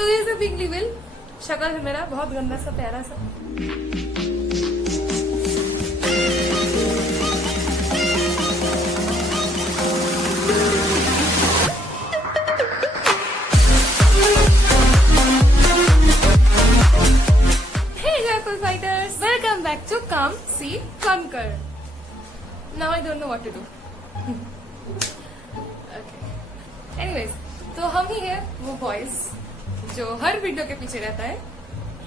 तो ये सब पिंकली विल शक्ल है मेरा बहुत गंदा सा प्यारा सा। Fighters, welcome back to Come See Conquer. Now I don't know what to do. Okay. Anyways, तो हम ही है वो बॉयज जो हर वीडियो के पीछे रहता है,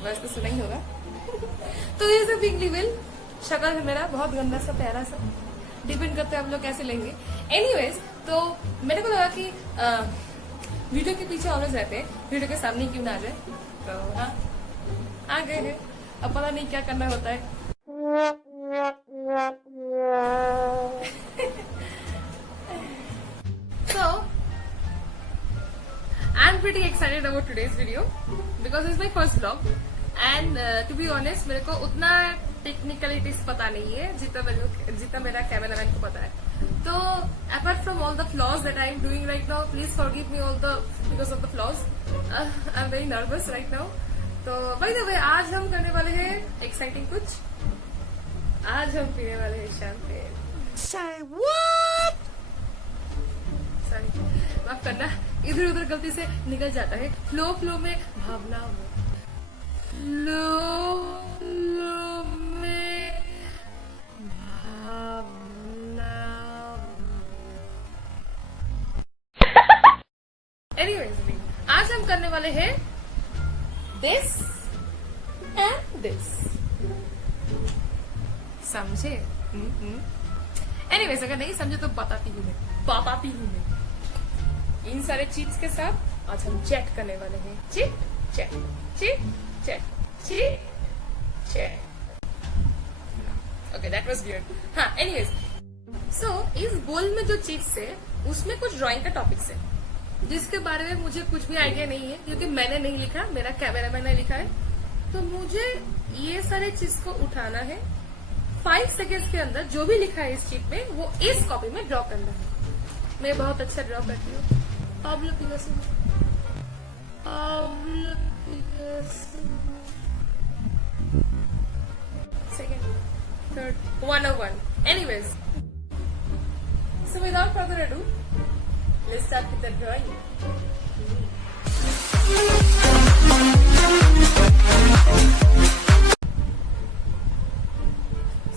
बस तो सुना ही होगा। तो ये सब पिंकली विल शक्ल है मेरा बहुत गंदा सा प्यारा सा, डिपेंड करता है आप लोग कैसे लेंगे। एनीवेज, तो मेरे को लगा कि वीडियो के पीछे ऑलवेज रहते हैं, वीडियो के सामने क्यों ना आ जाए। तो हाँ, आ गए हैं। अब पता नहीं क्या करना होता है। So, I'm pretty excited about today's video because it's my first vlog and to be honest मेरे को उतना टेक्निकलिटीज पता नहीं है जितना मेरा कैमरामैन को पता है। तो apart from all the flaws that I'm doing right now, please forgive me because of the flaws. I'm very nervous right now. तो बाय द वे, आज हम करने वाले हैं एक्साइटिंग कुछ। आज हम पीने वाले हैं शैंपेन। Say what? सॉरी, माफ करना, इधर उधर गलती से निकल जाता है फ्लो में, भावनाओं में, फ्लो में, भावनाओं। एनीवेज, आज हम करने वाले हैं this and this, समझे? Anyways, अगर नहीं समझे तो बताती हूँ मैं। इन सारे चीज के साथ आज हम चैट करने वाले हैं। Chat. Okay, that was weird. हाँ, एनीवेज, सो इस बोल में जो चीज है उसमें कुछ ड्राइंग का टॉपिक्स है जिसके बारे में मुझे कुछ भी आइडिया नहीं है, क्योंकि मैंने नहीं लिखा, मेरा कैमरामैन ने लिखा है। तो मुझे ये सारे चीज को उठाना है, 5 सेकेंड्स के अंदर जो भी लिखा है इस शीट में वो इस कॉपी में ड्रॉ करना है। मैं बहुत अच्छा ड्रॉ करती हूँ। Second, third, 101। Anyways, so without further ado, let's start with the drawing.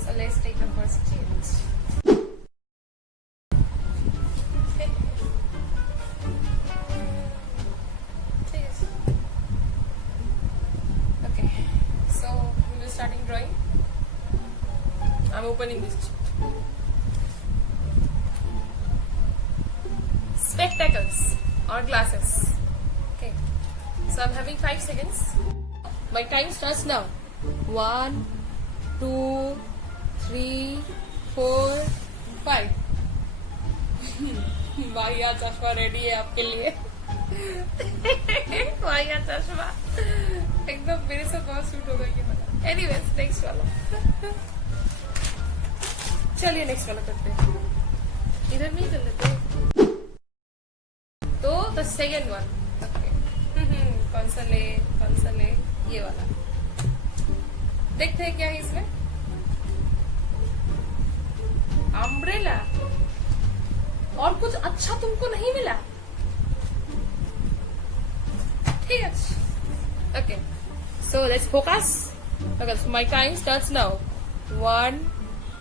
So let's take the first change. Okay, so we will starting drawing. I'm opening this sheet. Spectacles or glasses. Okay, so I'm having 5 seconds. My time starts now. 1, 2, 3, 4, 5. Yahya चश्मा ready है आपके लिए। वाहिया चश्मा एकदम मेरे से बहुत suit होगा ये वाला। एनीवेज, नेक्स्ट वाला। चलिए नेक्स्ट वाला करते हैं। इधर नहीं कर लेते तो द सेकेंड वन। कौन सा ले? ये वाला। देखते हैं क्या है इसमें। अम्ब्रेला। और कुछ अच्छा तुमको नहीं मिला? ठीक है। Okay, so let's focus. Okay, my time starts now. 1,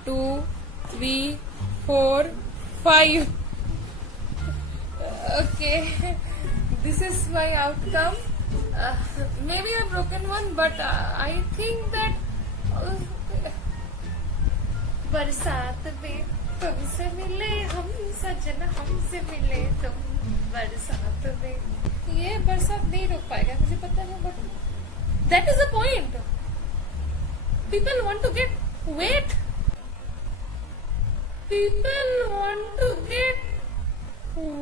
2, 3, 4, 5. Okay, this is my outcome. Maybe a broken one, but I think that बरसात में तुमसे मिले हम सजन, हमसे मिले तुम बरसात में। ये बरसात नहीं रोक पाएगा मुझे पता है, but that is the point. People want to get wet. People want to get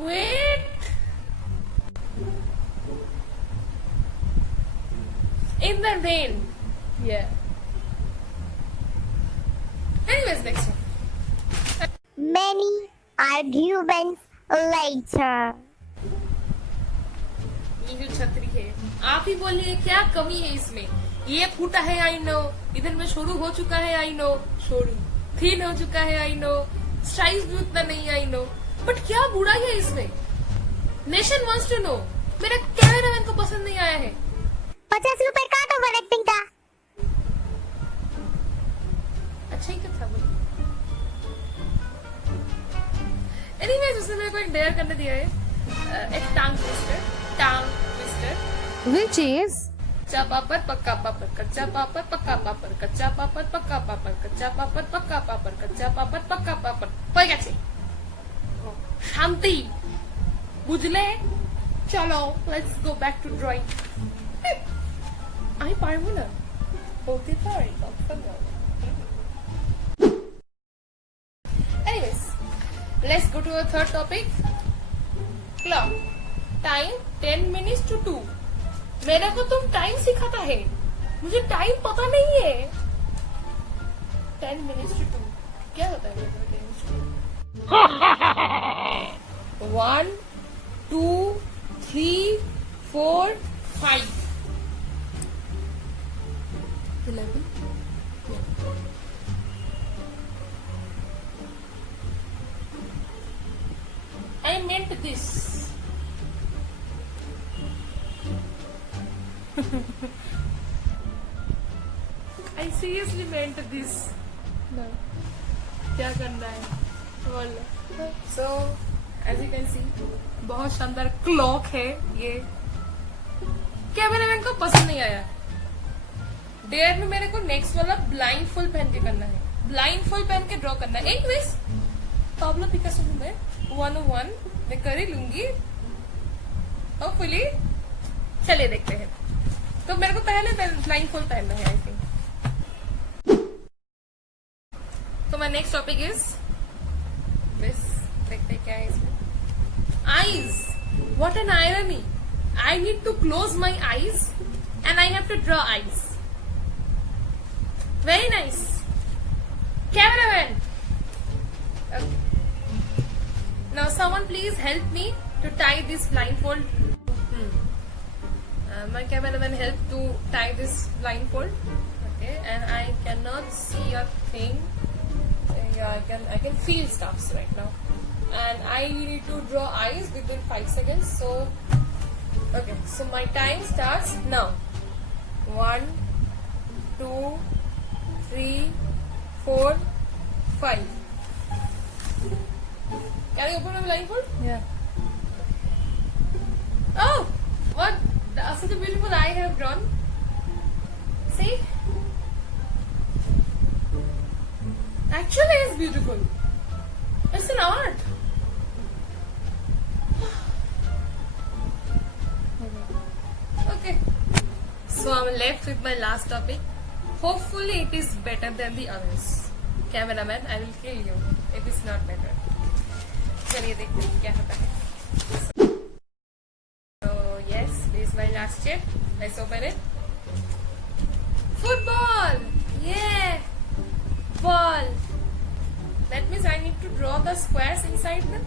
wet in the rain. Yeah. Anyways, next one. Many arguments later. ये जो छतरी है, आप ही बोलिए क्या कमी है इसमें। ये फूटा है आई नो, इधर में शुरू हो चुका है आई नो, शुरू थिन हो चुका है आई नो, साइज भी उतना नहीं आई नो, बट क्या बुराई है इसमें। Nation wants to know. मेरा कैमरामैन को पसंद नहीं आया है। 50 रुपए काट ओवर एक्टिंग का। अच्छा ही था बोली। एनीवेज उसने मेरे को एक डेयर करने दिया है, एक टांग ट्विस्टर। Which is कच्चा पापड़ पक्का पापड़, कच्चा पापड़ पक्का पापड़, कच्चा पापड़ पक्का पापड़, कच्चा पापड़ पक्का पापड़, कच्चा पापड़ पक्का पापड़। হয়ে গেছে, শান্তি বুঝলে। চলো let's go back to drawing. আমি পারবো না, বলতে পারি। Anyways, let's go to our third topic. Clock. Time 10 minutes to 2. मेरे को तुम टाइम सिखाता है, मुझे टाइम पता नहीं है। 10 minutes to 2 क्या होता है? 1 2 3 4 5 11 I meant this. I seriously meant this. No. क्या करना है? बोलो. So, as you can see, बहुत शानदार क्लॉक है ये। कैमरामैन को पसंद नहीं आया। डेयर में मेरे को नेक्स्ट वाला ब्लाइंड फुल पहन के करना है, ब्लाइंड फुल पहन के ड्रॉ करना है। एनीवेज, पाब्लो पिकासो हूँ मैं, 101 मैं कर ही लूंगी होपफुली। चलिए देखते हैं। तो मेरे को पहले ब्लाइंड फुल पहनना है आई थिंक। तो my next topic is this. देखते क्या है इसमें। Eyes, what an irony. I need to close my eyes and I have to draw eyes. Very nice cameraman. Now someone please help me to tie this blindfold. My cameraman helped to tie this blindfold. Okay, and I cannot see a thing. Yeah, I can feel stuffs right now. And I need to draw eyes within 5 seconds. So, okay, so my time starts now. 1 2 3 4 5. Can I open my blindfold? yeah. Oh, what such a beautiful eye I have drawn. See? Actually, it's beautiful. It's an art. Okay. So I'm left with my last topic. Hopefully, it is better than the others. Cameraman, I will kill you if it's not better. चलिए देखते हैं क्या होता है। So yes, this is my last chip. Let's open it. Football! Yeah! Ball! That means I need to draw the squares inside them.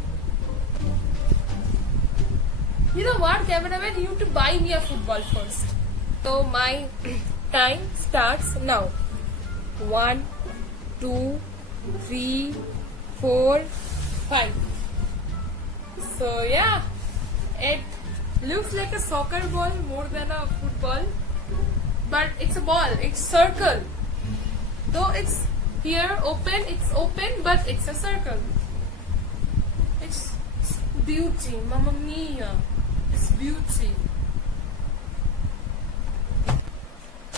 You know what, cameraman? You have to buy me a football first. So my time starts now. 1 2 3 4 5. So yeah, it looks like a soccer ball more than a football, but it's a ball, it's circle. Though it's here open, it's open, but it's a circle. It's beauty, mamma mia, it's beauty.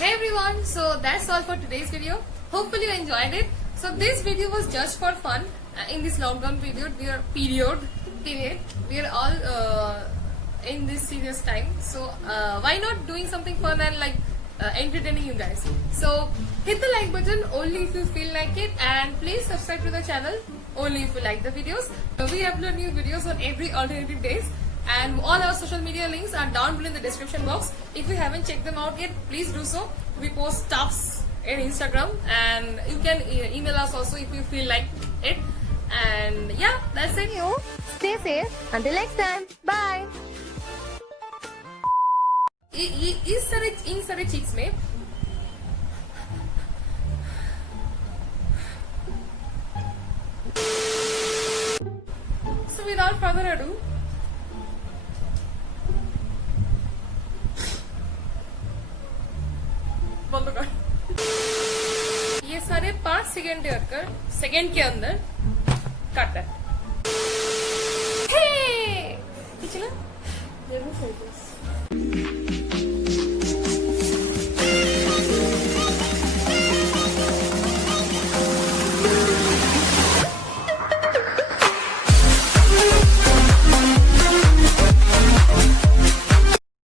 Hey everyone, so that's all for today's video. Hopefully you enjoyed it. So this video was just for fun. In this lockdown period, we are all in this serious time. So why not doing something fun and like entertaining you guys? So hit the like button only if you feel like it, and please subscribe to the channel only if you like the videos. We upload new videos on every alternative days, and all our social media links are down below in the description box. If you haven't checked them out yet, please do so. We post stuffs in Instagram, and you can email us also if you feel like it. And yeah, that's it. Stay safe. Until next time. Bye. इन सारे चीज में so without further ado बंद कर ये सारे 5 second के अंदर काट है चला